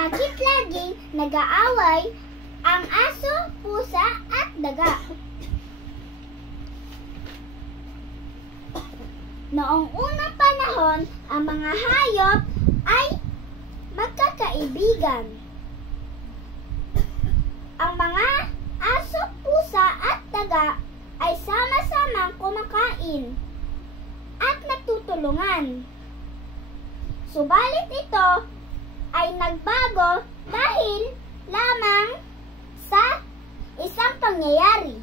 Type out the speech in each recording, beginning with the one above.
Bakit laging nag-aaway ang aso, pusa at daga? Noong unang panahon, ang mga hayop ay magkakaibigan. Ang mga aso, pusa at daga ay sama-samang kumakain at nagtutulungan. Subalit ito ay nagbago dahil lamang sa isang pangyayari.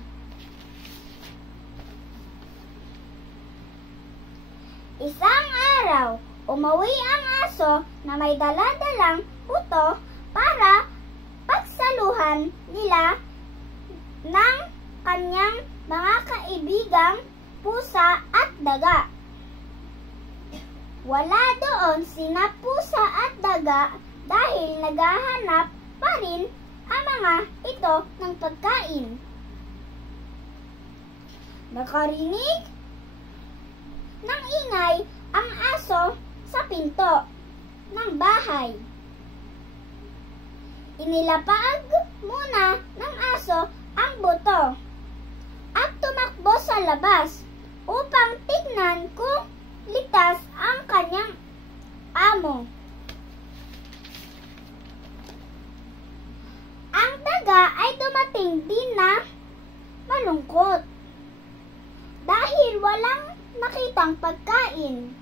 Isang araw, umuwi ang aso na may dala-dalang buto para pagsaluhan nila ng kanyang mga kaibigang pusa at daga. Wala doon sina pusa at daga dahil naghahanap pa rin ang mga ito ng pagkain. Nakarinig ng ingay ang aso sa pinto ng bahay. Inilapag muna ng aso ang buto at tumakbo sa labas upang tignan kung ligtas ang kanyang amo. Ang daga ay dumating din na malungkot dahil walang nakitang pagkain.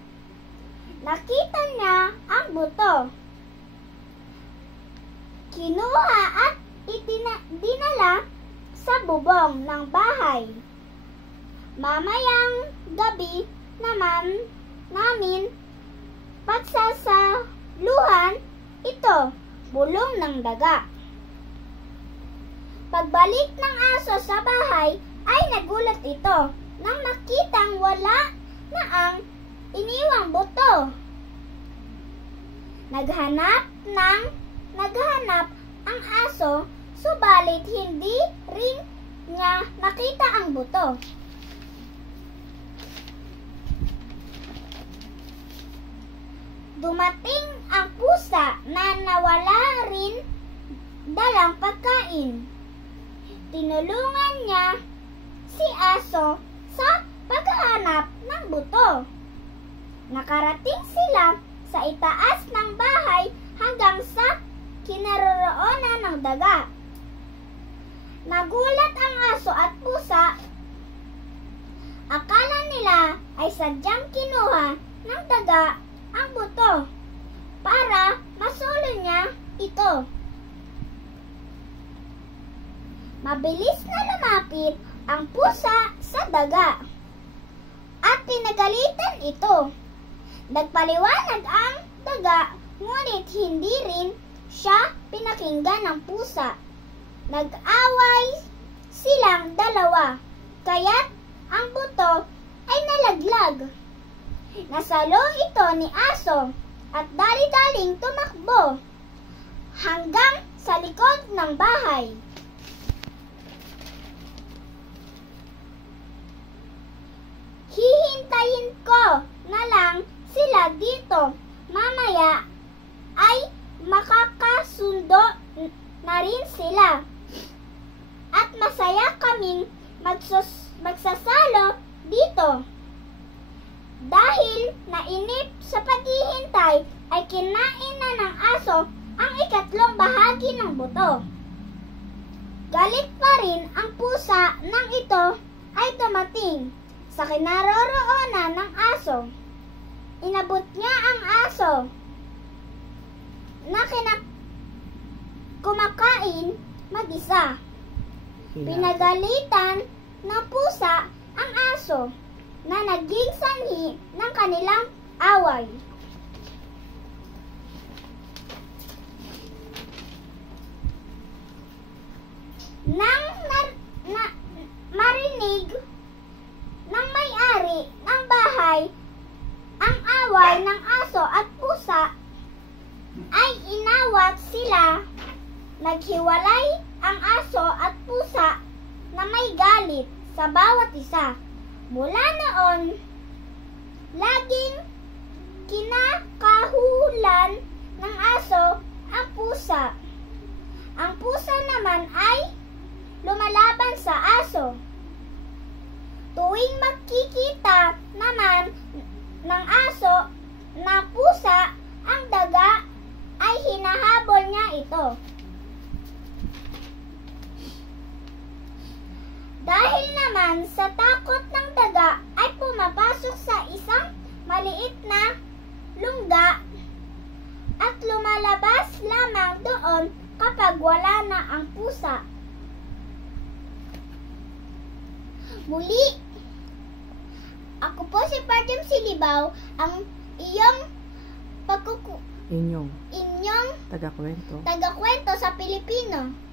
Nakita niya ang buto. Kinuha at dinala sa bubong ng bahay. Mamayang gabi namin pagsasaluhan ito, bulong ng daga. Pagbalik ng aso sa bahay ay nagulat ito nang makitang wala na ang iniwang buto. Naghanap ang aso, subalit hindi rin niya nakita ang buto. Dumating ang pusa na nawala rin dalang pagkain. Tinulungan niya si aso sa paghahanap ng buto. Nakarating sila sa itaas ng bahay hanggang sa kinaroroonan ng daga. Nagulat ang aso at pusa. Akala nila ay sadyang kinuha ng daga ang buto para masulo niya ito. Mabilis na lumapit ang pusa sa daga at pinagalitan ito. Nagpaliwanag ang daga, ngunit hindi rin siya pinakinggan ng pusa. Nag-away silang dalawa, kaya't ang buto ay nalaglag. Nasalo ito ni aso at dali-daling tumakbo hanggang sa likod ng bahay. Hihintayin ko na lang sila dito. Mamaya ay makakasundo na rin sila. At masaya kaming magsasalo dito. Dahil nainip sa paghihintay ay kinain na ng aso ang ikatlong bahagi ng buto. Galit pa rin ang pusa nang ito ay dumating sa kinaroroonan ng aso. Inabot niya ang aso na kumakain mag-isa. Pinagalitan ng pusa ang aso na naging sanhi ng kanilang away. Nang marinig ng may-ari ng bahay ang away ng aso at pusa, ay inawat sila. Naghiwalay ang aso at pusa na may galit sa bawat isa. Mula noon, laging kinakahulan ng aso ang pusa. Ang pusa naman ay lumalaban sa aso. Tuwing magkikita naman ng aso na pusa, ang daga ay hinahabol niya ito. Dahil naman sa takot ng daga ay pumapasok sa isang maliit na lungga at lumalabas lamang doon kapag wala na ang pusa. Muli, ako po si Parjem Silibaw, ang inyong Inyong tagakwento tagakwento sa Pilipino.